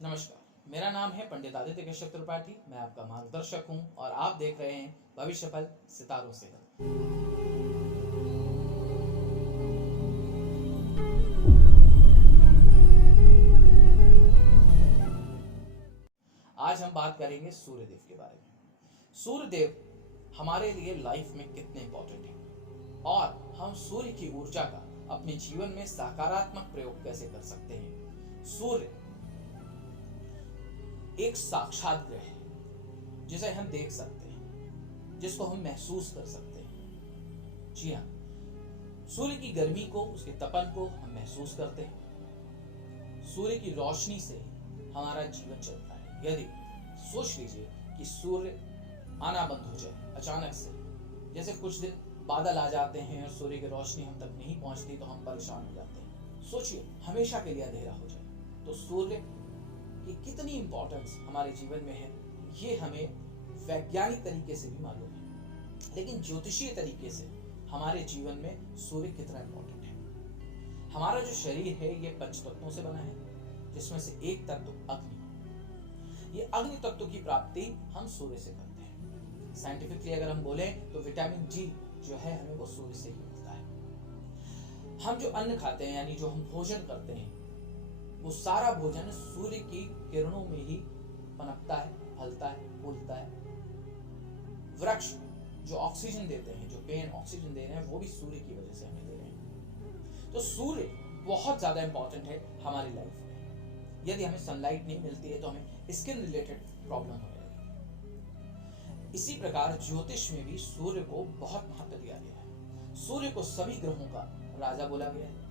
नमस्कार, मेरा नाम है पंडित आदित्य कश्यप त्रिपाठी। मैं आपका मार्गदर्शक हूं और आप देख रहे हैं भविष्य फल सितारों से। आज हम बात करेंगे सूर्यदेव के बारे में। सूर्यदेव हमारे लिए लाइफ में कितने इंपॉर्टेंट हैं और हम सूर्य की ऊर्जा का अपने जीवन में सकारात्मक प्रयोग कैसे कर सकते हैं। सूर्य एक साक्षात ग्रह है जिसे हम देख सकते हैं, जिसको हम महसूस कर सकते हैं। जी हाँ, सूर्य की गर्मी को, उसके तपन को हम महसूस करते हैं। सूर्य की रोशनी से हमारा जीवन चलता है। यदि सोच लीजिए कि सूर्य आना बंद हो जाए अचानक से, जैसे कुछ दिन बादल आ जाते हैं और सूर्य की रोशनी हम तक नहीं पहुंचती तो हम परेशान हो जाते हैं। सोचिए हमेशा के लिए अंधेरा हो जाए, तो सूर्य की कितनी इंपॉर्टेंस हमारे जीवन में है ये हमें वैज्ञानिक तरीके से भी मालूम है, लेकिन ज्योतिषीय तरीके से हमारे जीवन में सूर्य कितना इंपॉर्टेंट है। हमारा जो शरीर है ये पंचतत्वों से बना है, जिसमें से एक तत्व अग्नि। ये अग्नि तत्व की प्राप्ति हम सूर्य से करते हैं। साइंटिफिकली अगर हम बोले तो विटामिन डी जो है हमें वो सूर्य से ही मिलता है। हम जो अन्न खाते हैं यानी जो हम भोजन करते हैं, वो सारा भोजन सूर्य की किरणों में ही पनपता है, फलता है, फूलता है। वृक्ष जो ऑक्सीजन देते हैं, जो पेड़ ऑक्सीजन दे रहे हैं, वो भी सूर्य की वजह से हमें दे रहे हैं। तो सूर्य बहुत ज्यादा इंपॉर्टेंट है हमारी लाइफ में। यदि हमें सनलाइट नहीं मिलती है तो हमें स्किन रिलेटेड प्रॉब्लम होने लगेगी। इसी प्रकार ज्योतिष में भी सूर्य को बहुत महत्व दिया गया है। सूर्य को सभी ग्रहों का राजा बोला गया है।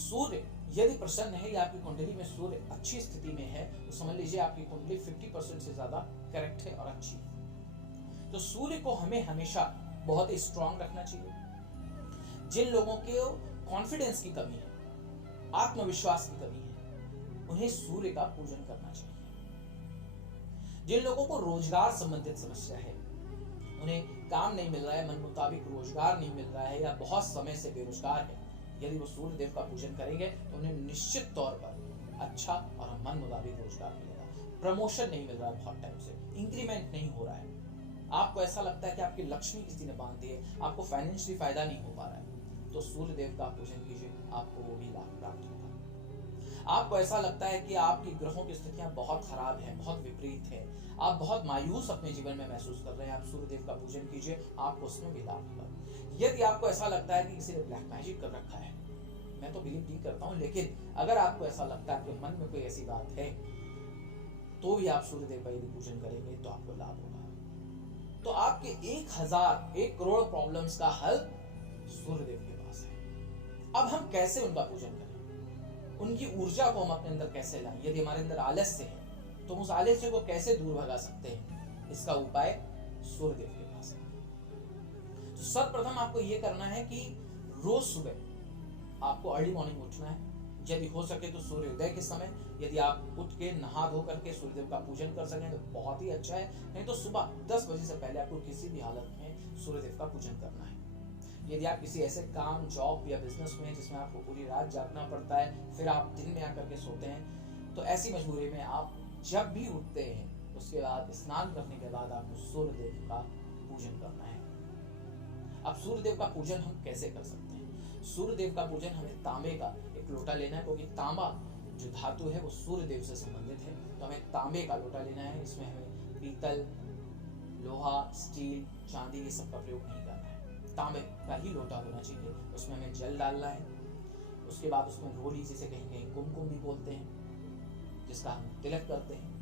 सूर्य यदि प्रसन्न है या आपकी कुंडली में सूर्य अच्छी स्थिति में है तो समझ लीजिए आपकी कुंडली 50% से ज्यादा करेक्ट है और अच्छी है। तो सूर्य को हमें हमेशा बहुत ही स्ट्रांग रखना चाहिए। जिन लोगों के कॉन्फिडेंस की कमी है, आत्मविश्वास की कमी है, उन्हें सूर्य का पूजन करना चाहिए। जिन लोगों को रोजगार संबंधित समस्या है, उन्हें काम नहीं मिल रहा है, मन मुताबिक रोजगार नहीं मिल रहा है या बहुत समय से बेरोजगार है, यदि वो सूर्य देव का पूजन करेंगे तो उन्हें निश्चित तौर पर अच्छा और मन मुताबिक रोजगार मिलेगा। प्रमोशन नहीं मिल रहा है बहुत टाइम से, इंक्रीमेंट नहीं हो रहा है, आपको ऐसा लगता है कि आपकी लक्ष्मी किसी ने बांध दी है, आपको फाइनेंशियली फायदा नहीं हो पा रहा है, तो सूर्य देव का पूजन कीजिए, आपको वो भी लाभ प्राप्त होगा। आपको ऐसा लगता है कि आपकी ग्रहों की स्थितियां बहुत खराब हैं, बहुत विपरीत है, आप बहुत मायूस अपने जीवन में महसूस कर रहे हैं, आप सूर्य देव का पूजन कीजिए, आपको उसमें भी लाभ होगा। यदि आपको ऐसा लगता है कि किसी ने ब्लैक मैजिक कर रखा है, मैं तो बिलीव नहीं करता हूं, लेकिन अगर आपको ऐसा लगता है, आपके मन में कोई ऐसी बात है, तो भी आप सूर्य देव का यदि पूजन करेंगे तो आपको लाभ होगा। तो आपके 1 करोड़ प्रॉब्लम्स का हल सूर्य देव के पास है। अब हम कैसे उनका पूजन करें, उनकी ऊर्जा को हम अपने अंदर कैसे लाएं। यदि हमारे अंदर आलस्य है तो उस आलस्य को कैसे दूर भगा सकते हैं, इसका उपाय सूर्य देव के पास है। तो सर्वप्रथम आपको यह करना है कि रोज सुबह आपको अर्ली मॉर्निंग उठना है। यदि हो सके तो सूर्योदय के समय, यदि आप उठ के नहा धो करके सूर्यदेव का पूजन कर सकें तो बहुत ही अच्छा है, नहीं तो सुबह 10 बजे से पहले आपको किसी भी हालत में सूर्यदेव का पूजन करना है। यदि आप किसी ऐसे काम, जॉब या बिजनेस में जिसमें आपको पूरी रात जागना पड़ता है, फिर आप दिन में आकर के सोते हैं, तो ऐसी मजबूरी में आप जब भी उठते हैं उसके बाद स्नान करने के बाद आपको सूर्यदेव का पूजन करना है। अब सूर्यदेव का पूजन हम कैसे कर सकते हैं? सूर्यदेव का पूजन हमें तांबे का एक लोटा लेना है, क्योंकि तांबा जो धातु है वो सूर्यदेव से संबंधित है, तो हमें तांबे का लोटा लेना है। इसमें हमें पीतल, लोहा, स्टील, चांदी ये सब का प्रयोग नहीं करना है, तांबे का ही लोटा होना चाहिए। उसमें हमें जल डालना है, उसके बाद उसमें रोली, जिसे कहीं कहीं कुमकुम भी बोलते हैं, जिसका हम तिलक करते हैं,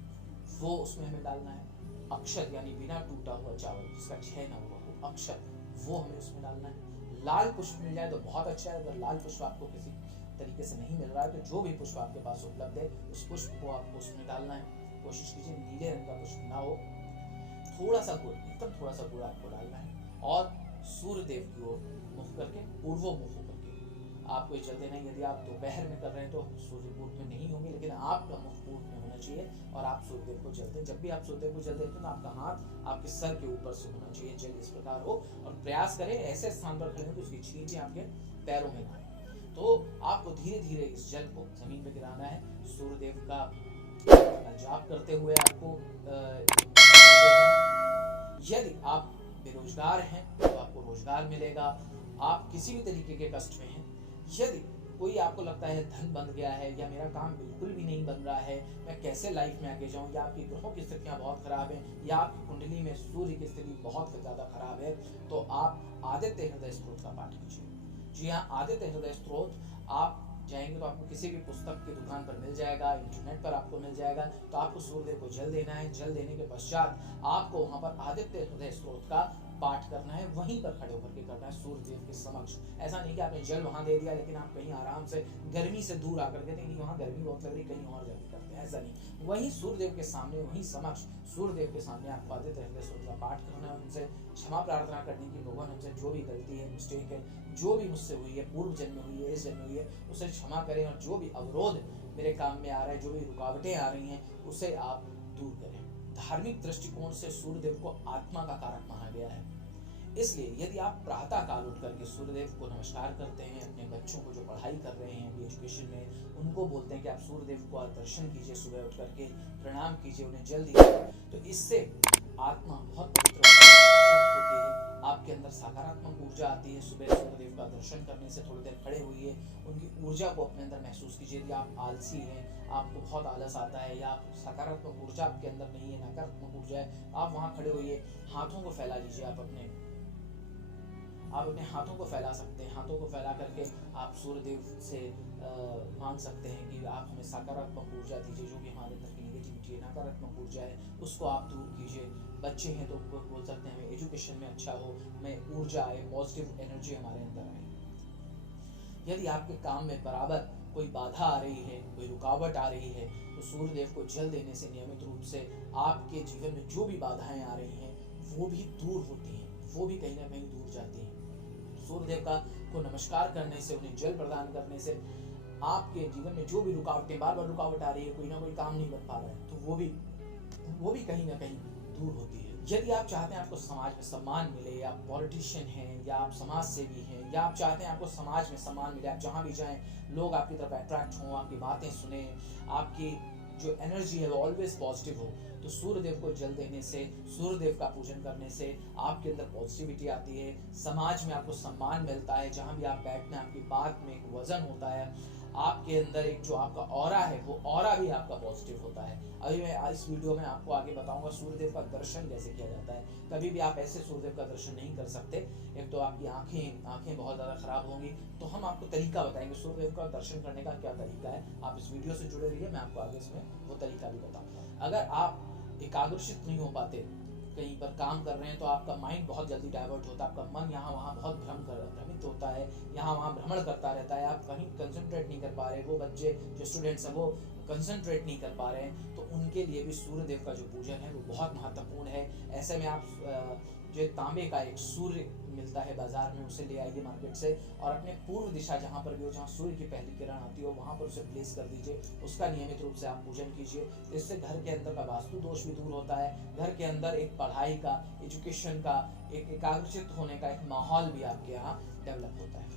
वो उसमें हमें डालना है। अक्षत यानी बिना टूटा हुआ चावल, जिसका क्षय न हुआ हो, अक्षत, वो हमें उसमें डालना है। लाल पुष्प मिल जाए तो बहुत अच्छा है। अगर लाल पुष्प आपको किसी तरीके से नहीं मिल रहा है तो जो भी पुष्प आपके पास उपलब्ध है उस पुष्प को आपको उसमें डालना है। कोशिश कीजिए नीले रंग का पुष्प ना हो। थोड़ा सा गुड़, एकदम थोड़ा सा गुड़ आपको डालना है और सूर्य देव की ओर मुख करके, पूर्वोमुख होकर के आपको जल देना है। यदि आप दोपहर में कर रहे हैं तो सूर्य पूर्व में नहीं होंगे, लेकिन आपका मुख पूर्व में होना चाहिए और आप सूर्यदेव को जल दें। जब भी आप सूर्यदेव को जल देते हैं तो आपका हाथ आपके सर के ऊपर से होना चाहिए, जल इस प्रकार हो, और प्रयास करें ऐसे स्थान पर खड़े हो कि उसकी छींटे आपके पैरों में ना आए। तो आपको धीरे धीरे इस जल को जमीन पे गिराना है। सूर्यदेव का जाप करते हुए आपको यदि आप बेरोजगार हैं तो आपको रोजगार मिलेगा। आप किसी भी तरीके के कष्ट में हैं, यदि कोई आपको लगता है धन बंद गया है या मेरा काम बिल्कुल भी नहीं बन रहा है, मैं कैसे लाइफ में आगे जाऊं, या आपकी ग्रहों की स्थितियां बहुत खराब हैं या आपकी कुंडली में सूर्य की स्थिति बहुत ज्यादा खराब है, तो आप आदित्य हृदय स्त्रोत का पाठ कीजिए। जी हाँ, आदित्य हृदय स्त्रोत आप जाएंगे तो आपको किसी भी पुस्तक की दुकान पर मिल जाएगा, इंटरनेट पर आपको मिल जाएगा। तो आपको सूर्यदेव को जल देना है। जल देने के पश्चात आपको वहां पर आदित्य हृदय स्त्रोत का पाठ करना है, वहीं पर खड़े होकर के करना है सूर्यदेव के समक्ष। ऐसा नहीं कि आपने जल वहां दे दिया लेकिन आप कहीं आराम से गर्मी से दूर आकर के नहीं, वहां गर्मी बहुत लग रही, कहीं और जाके करते हैं, ऐसा नहीं। वहीं सूर्यदेव के सामने, वहीं समक्ष सूर्यदेव के सामने आपको आदित्य हृदय स्त्रोत का पाठ करना है। उनसे क्षमा प्रार्थना करने की, भगवान हमसे जो भी गलती है, मिस्टेक है, जो भी मुझसे हुई है, पूर्व जन्म में हुई है, इस जन्म में हुई है, उसे क्षमा करें। और जो भी अवरोध मेरे काम में आ रहा है, जो भी रुकावटें आ रही हैं, उसे आप दूर करें। धार्मिक दृष्टिकोण से सूर्यदेव को आत्मा का कारक माना गया है, इसलिए यदि आप प्रातः काल उठ करके सूर्यदेव को नमस्कार करते हैं, अपने बच्चों को जो पढ़ाई कर रहे हैं अभी एजुकेशन में, उनको बोलते हैं कि आप सूर्यदेव को दर्शन कीजिए, सुबह उठ करके प्रणाम कीजिए, उन्हें जल दीजिए, तो इससे आत्मा बहुत पवित्र होती है, आपके अंदर सकारात्मक ऊर्जा आती है। सुबह सूर्यदेव का दर्शन करने से थोड़ी देर खड़े होइए, उनकी ऊर्जा को अपने अंदर महसूस कीजिए। यदि आप आलसी हैं, आपको बहुत आलस आता है, या सकारात्मक ऊर्जा आपके अंदर नहीं है, नकारात्मक ऊर्जा है, आप वहां खड़े होइए, हाथों को फैला लीजिए। आप अपने हाथों को फैला सकते हैं। हाथों को फैला करके आप सूर्यदेव से मांग सकते हैं कि आप हमें सकारात्मक ऊर्जा दीजिए, जो भी हमारे अंदर की नेगेटिविटी है, नकारात्मक ऊर्जा है, उसको आप दूर कीजिए। बच्चे हैं तो बोल सकते हैं हमें एजुकेशन में अच्छा हो, हमें ऊर्जा आए, पॉजिटिव एनर्जी हमारे अंदर आए। यदि आपके काम में बराबर कोई बाधा आ रही है, कोई रुकावट आ रही है, तो सूर्यदेव को जल देने से नियमित रूप से आपके जीवन में जो भी बाधाएं आ रही हैं वो भी दूर होती हैं, वो भी कहीं ना कहीं दूर जाती हैं। सूर्यदेव को नमस्कार करने से, उन्हें जल प्रदान करने से आपके जीवन में जो भी रुकावटें, बार बार रुकावट आ रही है, कोई ना कोई काम नहीं बन पा रहा है, तो वो भी कहीं ना कहीं दूर होती है। यदि आप चाहते हैं आपको समाज में सम्मान मिले, आप पॉलिटिशियन हैं या आप समाज सेवी हैं, या आप चाहते हैं आपको समाज में सम्मान मिले, आप जहां भी जाएं लोग आपकी तरफ अट्रैक्ट हों, आपकी बातें सुने, आपकी जो एनर्जी है वो ऑलवेज पॉजिटिव हो, तो सूर्यदेव को जल देने से, सूर्यदेव का पूजन करने से आपके अंदर पॉजिटिविटी आती है, समाज में आपको सम्मान मिलता है, जहां भी आप बैठना आपकी बात में एक वजन होता है, आपके अंदर एक जो आपका ऑरा है वो ऑरा भी आपका पॉजिटिव होता है। अभी मैं इस वीडियो में आपको आगे बताऊंगा सूर्यदेव का दर्शन कैसे किया जाता है। कभी भी आप ऐसे सूर्यदेव का दर्शन नहीं कर सकते, एक तो आपकी आंखें बहुत ज़्यादा खराब होंगी, तो हम आपको तरीका बताएंगे सूर्यदेव का दर्शन करने का क्या तरीका है। आप इस वीडियो से जुड़े रहिए, मैं आपको आगे इसमें वो तरीका भी बताऊंगा। अगर आप एकाग्रचित नहीं हो पाते, कहीं पर काम कर रहे हैं, तो आपका माइंड बहुत जल्दी डाइवर्ट होता है, आपका मन यहाँ वहाँ बहुत भ्रमित होता है, यहाँ वहाँ भ्रमण करता रहता है, आप कहीं कंसंट्रेट नहीं कर पा रहे। वो बच्चे जो स्टूडेंट्स हैं वो कंसंट्रेट नहीं कर पा रहे हैं, तो उनके लिए भी सूर्यदेव का जो पूजन है वो बहुत महत्वपूर्ण है। ऐसे में आप जो तांबे का एक सूर्य मिलता है बाजार में, उसे ले आइए मार्केट से, और अपने पूर्व दिशा जहाँ पर भी हो, जहाँ सूर्य की पहली किरण आती हो, वहाँ पर उसे प्लेस कर दीजिए, उसका नियमित रूप से आप पूजन कीजिए। इससे घर के अंदर का वास्तु दोष भी दूर होता है, घर के अंदर एक पढ़ाई का, एजुकेशन का, एक एकाग्रचित होने का एक माहौल भी आपके यहाँ डेवलप होता है।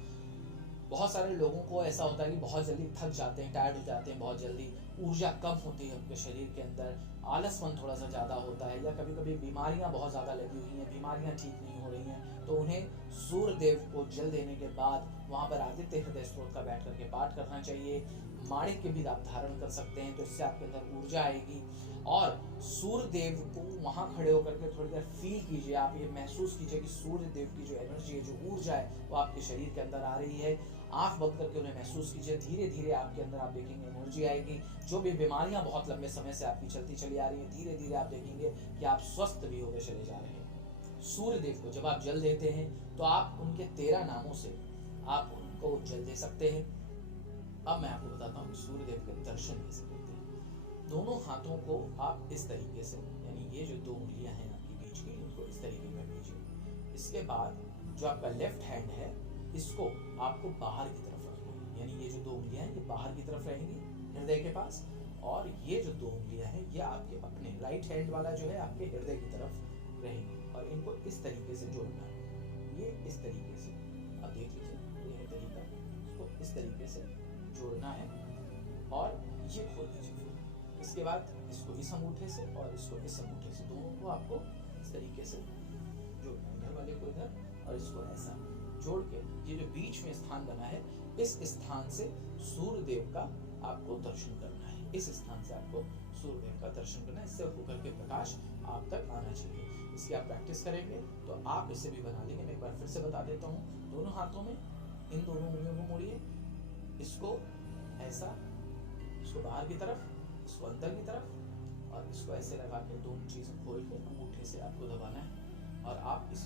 बहुत सारे लोगों को ऐसा होता है कि बहुत जल्दी थक जाते हैं, टायर्ड हो जाते हैं, बहुत जल्दी ऊर्जा कम होती है उनके शरीर के अंदर, आलसपन थोड़ा सा ज़्यादा होता है, या कभी कभी बीमारियां बहुत ज़्यादा लगी हुई हैं, बीमारियां ठीक नहीं हो रही हैं, तो उन्हें सूर्यदेव को जल देने के बाद वहाँ पर आदित्य हृदय स्त्रोत का बैठ करके पाठ करना चाहिए। माणिक के भी आप धारण कर सकते हैं, तो इससे आपके अंदर ऊर्जा आएगी। और सूर्यदेव को वहाँ खड़े होकर के थोड़ी देर फील कीजिए, आप ये महसूस कीजिए कि सूर्यदेव की जो एनर्जी है, जो ऊर्जा है, वो आपके शरीर के अंदर आ रही है। आंख बंद करके उन्हें महसूस कीजिए, धीरे धीरे आपके अंदर आप देखेंगे एनर्जी आएगी। जो भी बीमारियां बहुत लंबे समय से आपकी चलती चली आ रही हैं, धीरे धीरे आप देखेंगे कि आप स्वस्थ भी होते चले जा रहे हैं। सूर्यदेव को जब आप जल देते हैं तो आप उनके 13 नामों से आप उनको जल दे सकते हैं। अब मैं आपको बताता हूँ सूर्यदेव के दर्शन कैसे करते हैं। दोनों हाथों को आप इस तरीके से, यानी ये जो 2 उंगलियां हैं आपकी बीच की, इनको इस तरीके में लीजिए। इसके बाद जो आपका लेफ्ट हैंड है, इसको आपको बाहर की तरफ रखना है, यानी ये जो 2 उंगलियां हैं ये बाहर की तरफ रहेंगी हृदय के पास, और ये जो 2 उंगलियां हैं ये आपके अपने राइट हैंड वाला जो है आपके हृदय की तरफ रहेंगी, और इनको इस तरीके से जोड़ना है। ये इस तरीके से आप देख लीजिए, ये है तरीका। इसको इस तरीके से जोड़ना है और ये खोल दीजिए। फिर इसके बाद इसको इस अंगूठे से और इसको इस अंगूठे से, दोनों को आपको इस तरीके से जोड़ना है। इधर वाले को इधर और इसको ऐसा जोड़ के ये जो बीच में स्थान बना है, इस स्थान से सूर्य देव का आपको दर्शन करना है। इस स्थान से आपको सूर्य देव का दर्शन करना है। इससे होकर के प्रकाश आप तक आना चाहिए। इसकी आप प्रैक्टिस करेंगे तो आप इसे भी बना लेंगे। मैं एक बार फिर से बता देता हूँ। दोनों हाथों में इन दोनों उंगलियों को मोड़िए, इसको ऐसा, इसको बाहर की तरफ, इसको अंदर की तरफ, और इसको ऐसे लगा के दोनों चीज खोल के अंगूठे से आपको दबाना है और आप इस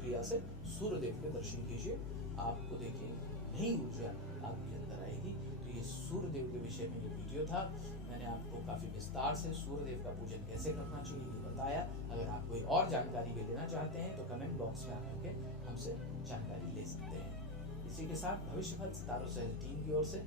क्रिया से सूर्य देव के दर्शन कीजिए। आपको देखिए नई ऊर्जा आपके अंदर आएगी। तो ये सूर्य देव के विषय में ये वीडियो था। मैंने आपको काफी विस्तार से सूर्य देव का पूजन कैसे करना चाहिए ये बताया। अगर आप कोई और जानकारी भी लेना चाहते हैं तो कमेंट बॉक्स में आकर हमसे जानकारी ले सकते हैं। इसी के साथ भविष्य फल सितारों सहज टीम की ओर से